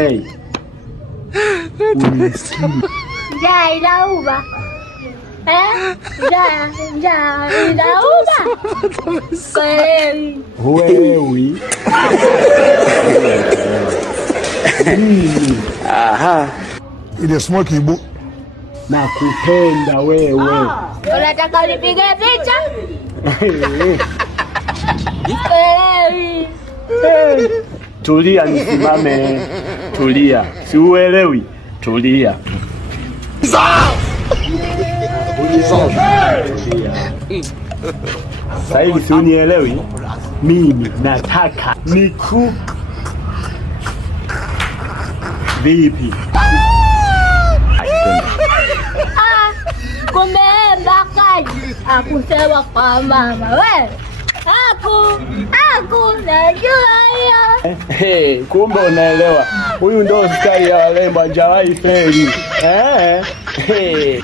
Hey. Ja inauma. Ja inauma. Kweli. Wewe. Aha. Ile smoke ibu. Nakupenda wewe. Unataka nipige picha? Kweli. Tulia nisimame. Tulia. Si uelewi. Tulia. Sasa hivi si unielewi? Mimi nataka niku vipi? Kumbe mbakaji akusema kwa mama we. Aku najua hiyo. Hey, kumbe unaelewa. Huyu ndo skari ya walemba hajawahi feli. Hey.